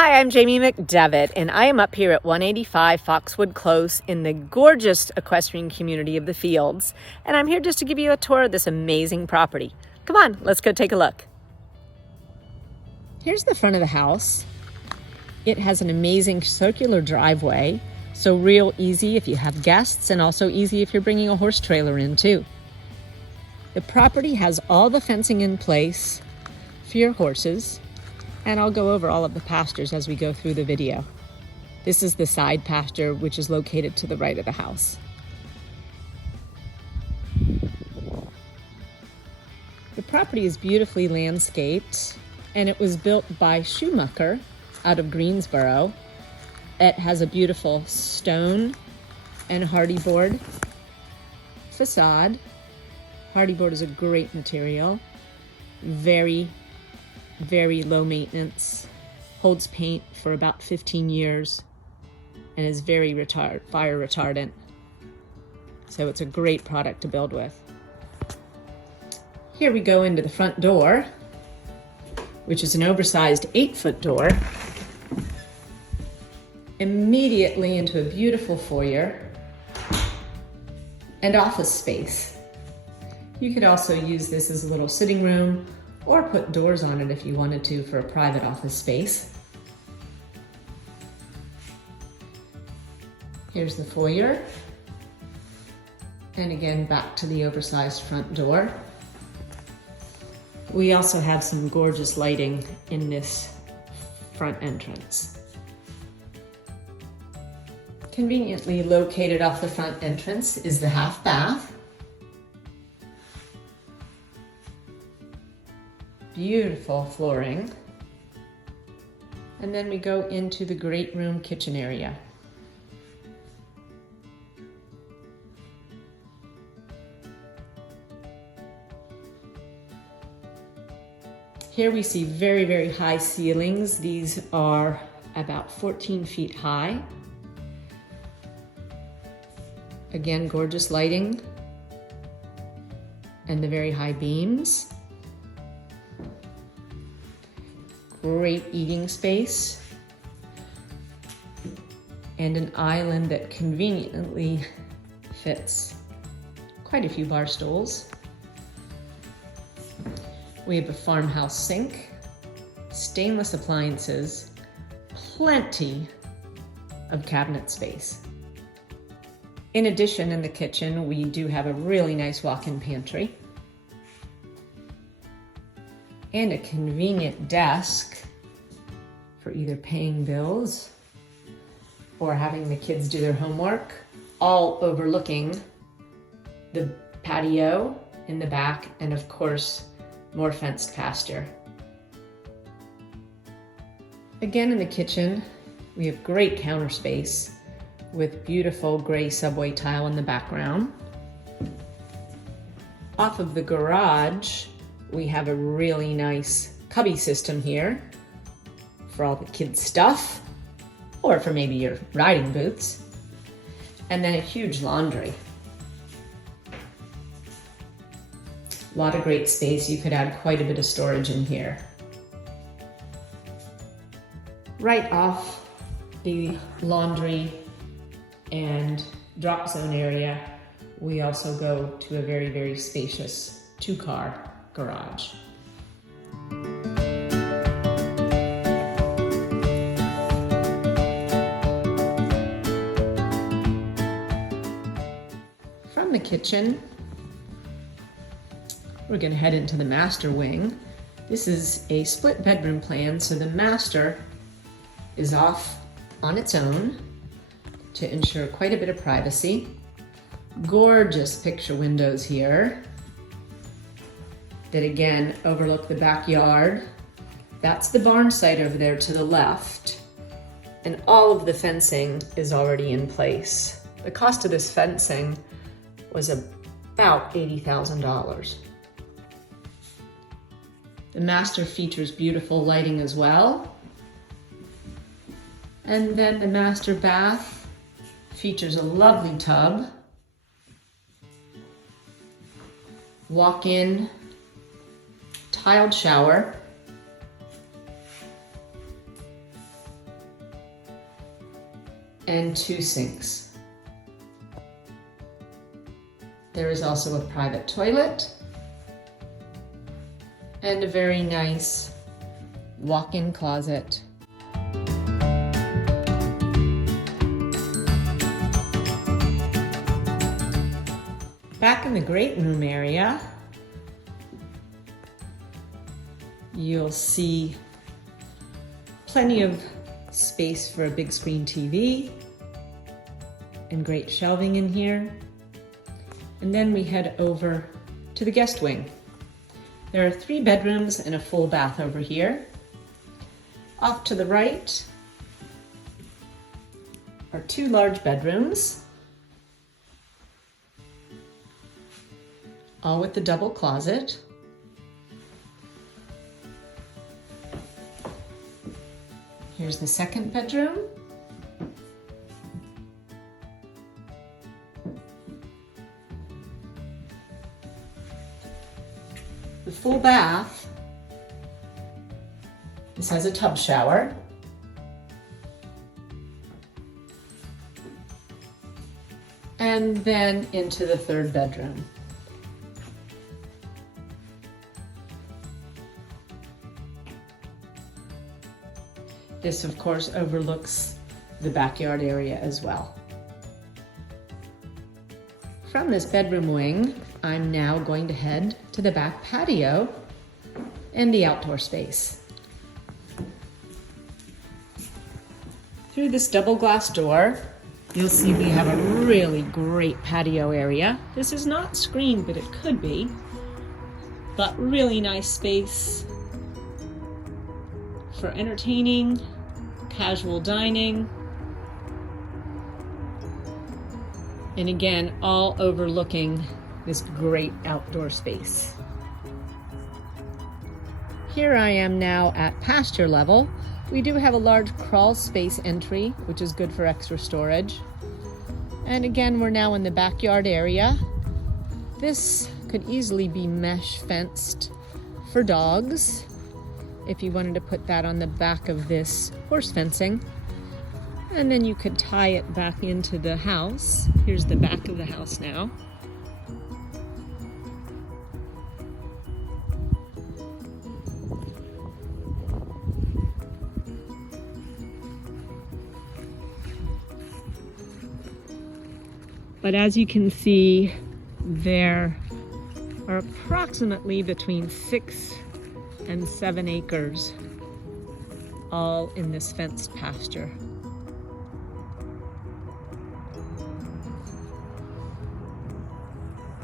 Hi, I'm Jamie McDevitt, and I am up here at 185 Foxwood Close in the gorgeous equestrian community of the Fields. And I'm here just to give you a tour of this amazing property. Come on, let's go take a look. Here's the front of the house. It has an amazing circular driveway, so real easy if you have guests and also easy if you're bringing a horse trailer in too. The property has all the fencing in place for your horses. And I'll go over all of the pastures as we go through the video. This is the side pasture, which is located to the right of the house. The property is beautifully landscaped, and it was built by Schumacher out of Greensboro. It has a beautiful stone and hardy board facade. Hardy board is a great material, very low maintenance, holds paint for about 15 years, and is very fire retardant. So it's a great product to build with. Here we go into the front door, which is an oversized 8-foot door, immediately into a beautiful foyer and office space. You could also use this as a little sitting room or put doors on it if you wanted to for a private office space. Here's the foyer. And again, back to the oversized front door. We also have some gorgeous lighting in this front entrance. Conveniently located off the front entrance is the half bath. Beautiful flooring. And then we go into the great room kitchen area. Here we see very high ceilings. These are about 14 feet high. Again, gorgeous lighting and the very high beams. Great eating space, and an island that conveniently fits quite a few bar stools. We have a farmhouse sink, stainless appliances, plenty of cabinet space. In addition, in the kitchen, we do have a really nice walk-in pantry and a convenient desk for either paying bills or having the kids do their homework, all overlooking the patio in the back and, of course, more fenced pasture. Again, in the kitchen, we have great counter space with beautiful gray subway tile in the background. Off of the garage, we have a really nice cubby system here for all the kids' stuff, or for maybe your riding boots, and then a huge laundry. A lot of great space. You could add quite a bit of storage in here. Right off the laundry and drop zone area, we also go to a very spacious 2-car garage. From the kitchen, we're going to head into the master wing. This is a split bedroom plan, so the master is off on its own to ensure quite a bit of privacy. Gorgeous picture windows here that again overlook the backyard. That's the barn site over there to the left, and all of the fencing is already in place. The cost of this fencing was about $80,000. The master features beautiful lighting as well. And then the master bath features a lovely tub, walk-in tiled shower, and 2 sinks. There is also a private toilet and a very nice walk-in closet. Back in the great room area, you'll see plenty of space for a big screen TV and great shelving in here. And then we head over to the guest wing. There are 3 bedrooms and a full bath over here. Off to the right are 2 large bedrooms, all with the double closet. Here's the second bedroom. The full bath. This has a tub shower. And then into the 3rd bedroom. This, of course, overlooks the backyard area as well. From this bedroom wing, I'm now going to head to the back patio and the outdoor space. Through this double glass door, you'll see we have a really great patio area. This is not screened, but it could be. But really nice space for entertaining, casual dining, and again, all overlooking this great outdoor space. Here I am now at pasture level. We do have a large crawl space entry, which is good for extra storage. And again, we're now in the backyard area. This could easily be mesh fenced for dogs, if you wanted to put that on the back of this horse fencing. And then you could tie it back into the house. Here's the back of the house now. But as you can see, there are approximately between 6 and 7 acres, all in this fenced pasture.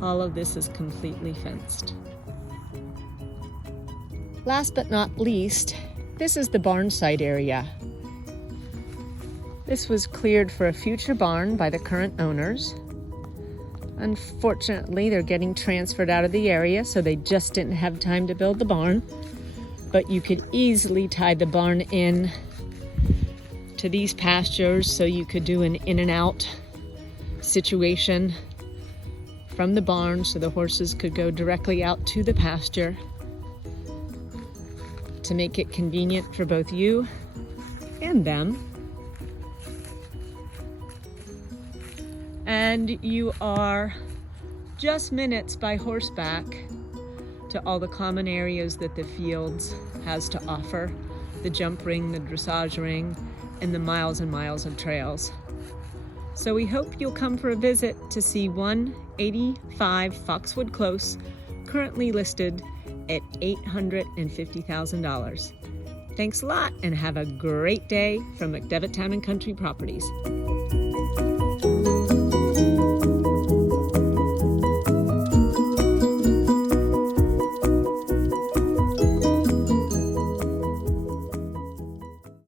All of this is completely fenced. Last but not least, this is the barn site area. This was cleared for a future barn by the current owners. Unfortunately, they're getting transferred out of the area, so they just didn't have time to build the barn. But you could easily tie the barn in to these pastures, so you could do an in and out situation from the barn, so the horses could go directly out to the pasture to make it convenient for both you and them. And you are just minutes by horseback to all the common areas that the fields has to offer, the jump ring, the dressage ring, and the miles and miles of trails. So we hope you'll come for a visit to see 185 Foxwood Close, currently listed at $850,000. Thanks a lot and have a great day from McDevitt Town & Country Properties.